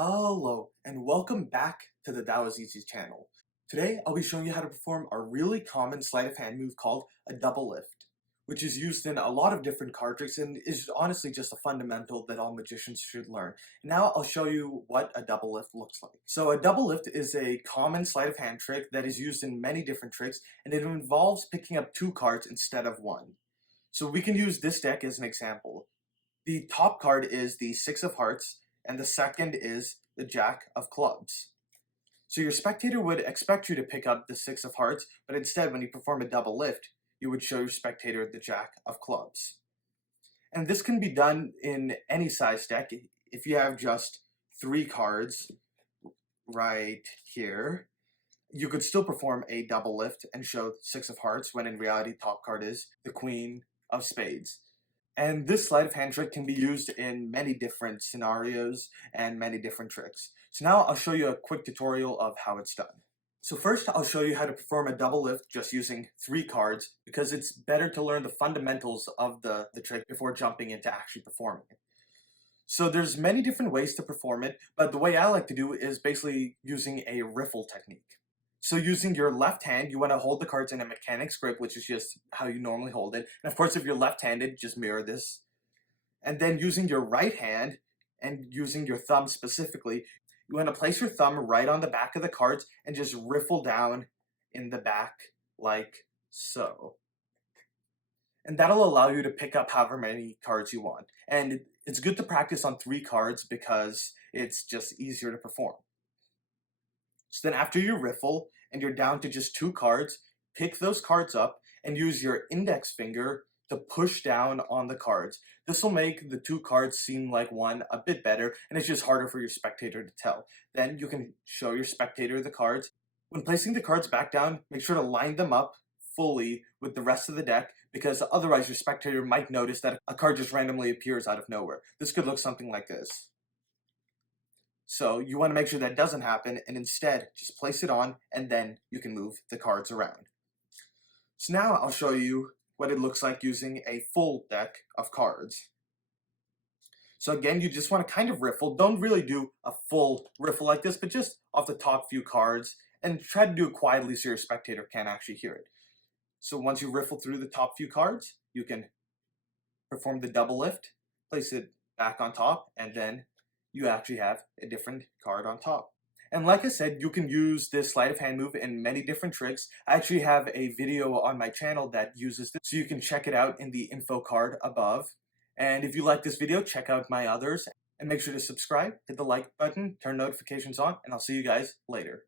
Hello, and welcome back to the That Was Easy channel. Today, I'll be showing you how to perform a really common sleight of hand move called a double lift, which is used in a lot of different card tricks and is honestly just a fundamental that all magicians should learn. Now, I'll show you what a double lift looks like. So, a double lift is a common sleight of hand trick that is used in many different tricks, and it involves picking up two cards instead of one. So, we can use this deck as an example. The top card is the Six of Hearts, and the second is the Jack of Clubs. So your spectator would expect you to pick up the Six of Hearts, but instead, when you perform a double lift, you would show your spectator the Jack of Clubs. And this can be done in any size deck. If you have just three cards right here, you could still perform a double lift and show Six of Hearts, when in reality, top card is the Queen of Spades. And this sleight of hand trick can be used in many different scenarios and many different tricks. So now I'll show you a quick tutorial of how it's done. So first, I'll show you how to perform a double lift just using three cards, because it's better to learn the fundamentals of the trick before jumping into actually performing it. So there's many different ways to perform it, but the way I like to do it is basically using a riffle technique. So using your left hand, you want to hold the cards in a mechanic's grip, which is just how you normally hold it. And of course, if you're left-handed, just mirror this. And then using your right hand and using your thumb specifically, you want to place your thumb right on the back of the cards and just riffle down in the back like so. And that'll allow you to pick up however many cards you want. And it's good to practice on three cards because it's just easier to perform. So then after you riffle and you're down to just two cards, pick those cards up and use your index finger to push down on the cards. This will make the two cards seem like one a bit better, and it's just harder for your spectator to tell. Then you can show your spectator the cards. When placing the cards back down, make sure to line them up fully with the rest of the deck, because otherwise your spectator might notice that a card just randomly appears out of nowhere. This could look something like this. So you want to make sure that doesn't happen, and instead just place it on, and then you can move the cards around. So now I'll show you what it looks like using a full deck of cards. So again, you just want to kind of riffle. Don't really do a full riffle like this, but just off the top few cards, and try to do it quietly so your spectator can't actually hear it. So once you riffle through the top few cards, you can perform the double lift, place it back on top, and then you actually have a different card on top. And like I said, you can use this sleight of hand move in many different tricks. I actually have a video on my channel that uses this, so you can check it out in the info card above. And if you like this video, check out my others, and make sure to subscribe, hit the like button, turn notifications on, and I'll see you guys later.